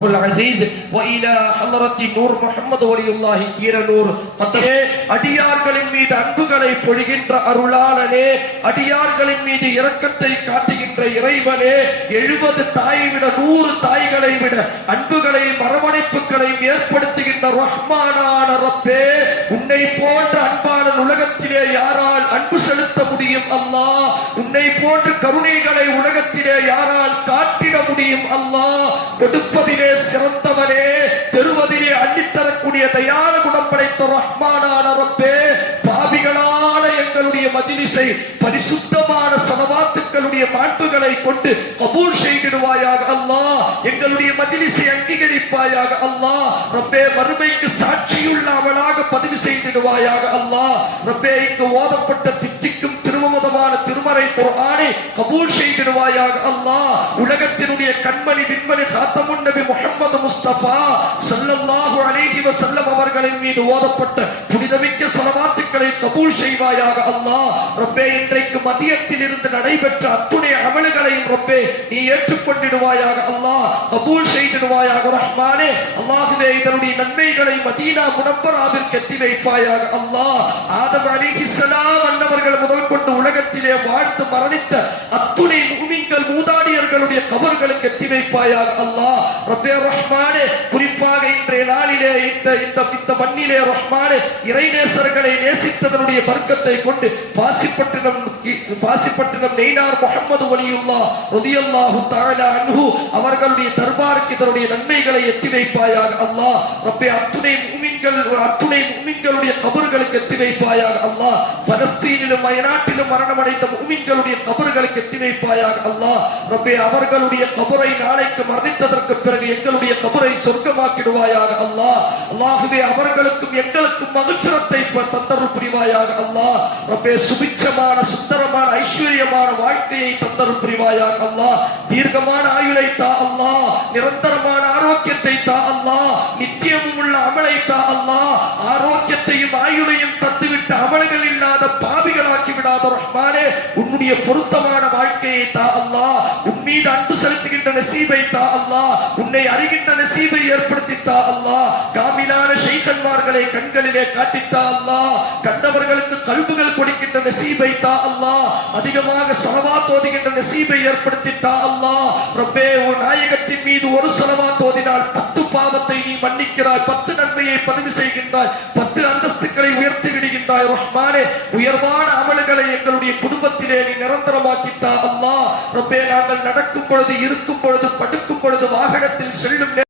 العزيز وإلى حضرة نور محمد ولي الله كير نور அடியார்களின் மீது அன்புகளை பொழிகின்ற அருளாளனே, அடியார்களின் மீது இரக்கத்தை காட்டுகின்ற இறைவனே, 70 தாயை விட 100 தாய்களை விட அன்புகளையும் அரவணைப்புகளையும் ஏற்படுத்துகின்ற ரஹ்மானான ரப்பே, உன்னை போன்ற அன்பான உலகத்திலே யாரால் அன்பு செலுத்த முடியும் அல்லாஹ்? உன்னை போன்ற கருணைகளை உலகத்திலே யாரால் காட்டிட முடியும் அல்லாஹ்? கொடுப்பதிலே சிறந்தவனே, பெறுவதிலே அள்ளித்தரக்கூடிய தயார குணம் படைத்த ரஹ்மானான ரப்பே, பாவிகளான எங்களுடைய மஜ்லிஸை பரிசுத்தமான ஸலவாத்துக்களுடைய மாண்புகளை கொண்டு கபூல் செய்திடுவாயாக அல்லாஹ். எங்களுடைய மஜ்லிஸை அங்கீகரிப்பாயாக அல்லாஹ். ரப்பே, மறுமைக்கு சாட்சியுள்ளவனாக பதிவு செய்திடுவாயாக அல்லாஹ். ரப்பே, இங்கு ஓதப்பட்ட தித்திக்கும் திருமணமான திருமறை குர்ஆனை கபூல் செய்திடுவாயாக அல்லாஹ். உலகத்தினுடைய கண்மணி விண்மணி காத்தமுன் நபி முஹம்மது முஸ்தபா ஸல்லல்லாஹு அலைஹி வஸல்லம் அவர்களின் மீது ஓதப்பட்ட புனிதமிக்க ஸலவாத்துக்களை கபூல் செய்வாயாக அல்லாஹ். ரப்பே, இன்றைக்கு மதியத்தில் இருந்து நடைபெற்ற அத்துணை அமல்களையும் ரப்பே நீ ஏற்றுக்கொண்டிடுவாயாக அல்லாஹ், கபூல் செய்திடுவாயாக ரஹ்மானே. அல்லாஹ்வே, இதனுடைய நன்மைகளை மதீனா முனவ்வராவில் கட்டி வைப்பாயாக அல்லாஹ். ஆதம் அலைஹிஸ்ஸலாம் அன்னவர்கள் முதல் கொண்டு உலகத்திலே வாழ்ந்து மரணித்த அத்துணை முஃமின்கள் மூதாடியர்களுடைய கபர்களுக்கு கட்டி வைப்பாயாக அல்லாஹ். ரப்பே ரஹ்மானே, குறிப்பாக இன்றைய நாளிலே இந்த மண்ணிலே ரஹ்மானே இறைநேசர்களை நேசித்ததனுடைய பர்க்கத்தை கொண்டு பாசிப்பட்டினம் நெய்னார் முஹம்மது வலியுல்லாஹ் ரலியல்லாஹு தஆலா அன்ஹு அவர்களுடைய தர்பாருக்கு இதனுடைய நன்மைகளை எத்தி வைப்பாயாக அல்லாஹ். ரப்பே, அத்துணை முஃமின்களுடைய கபர்களுக்கு எத்தி வைப்பாயாக அல்லாஹ். பலஸ்தீனிலும் அயனாட்டிலும் மரணமடைந்த முஃமின்களுடைய கபர்களுக்கு எத்தி வைப்பாயாக அல்லாஹ். ரப்பே, அவர்களுடைய கபரை நாளைக்கு மரணித்ததற்கு பிறகு எங்களுடைய கபரை சொர்க்கமாக்கிடுவாயாக அல்லாஹ். அல்லாஹ்வே, அவர்களுக்கும் எங்களுக்கும் மகிழ்ச்சிரத்தை தந்தருள் புரிவாயாக அல்லாஹ். ரப்பே, சுபிட்சமான சுந்தரமான ஐஸ்வர்யமான வாழ்க்கையை தந்தருள் புரிவாயாக அல்லாஹ். தீர்க்கமான ஆயுளை தா அல்லாஹ், நிரந்தரமான ஆரோக்கியத்தை தா அல்லாஹ், நித்தியமும் உள்ள அமலை தா அல்லாஹ். ஆரோக்கியத்தையும் ஆயுளையும் தந்துவிட்ட அமல்கள் இல்லாத பாவிகளாக்கி விடாத ரஹ்மானே, உன்னுடைய பொருத்தமான வாழ்க்கையை தா அல்லாஹ். உன் மீது அன்பு செலுத்துகின்ற நசீபை தா அல்லாஹ். உன்னை அறிகின்ற நசீபை ஏற்படுத்தி தா அல்லாஹ். காமிலான ஷைத்தன்மார்களை கண்களிலே காட்டித்தா அல்லாஹ். கண்டவர்களுக்கு கல்புகள் கொடுக்கின்ற நசீபை தா அல்லாஹ். அதிகமாக ஸலவாத் ஓதுகின்ற நசீபை ஏற்படுத்தி தா அல்லாஹ். ரப்பே, உன் நாயகத்தின் மீது ஒரு ஸலவாத் ஓதினால் 10 பாவத்தை நீ மன்னிக்கிறாய், 10 நன்மையை பதிவு செய்கின்றாய், 10 அந்தஸ்துக்களை உயர்த்தி விடுகின்றாய் ரஹ்மானே. உயர்வான அமல்களை எங்களுடைய குடும்பத்திலே நீ நிரந்தரமாக்கித்தா அல்லாஹ். ரப்பே, நாங்கள் நடக்கும் பொழுது, இருக்கும் பொழுது, படுக்கும் பொழுது, வாகனத்தில் செல்லும்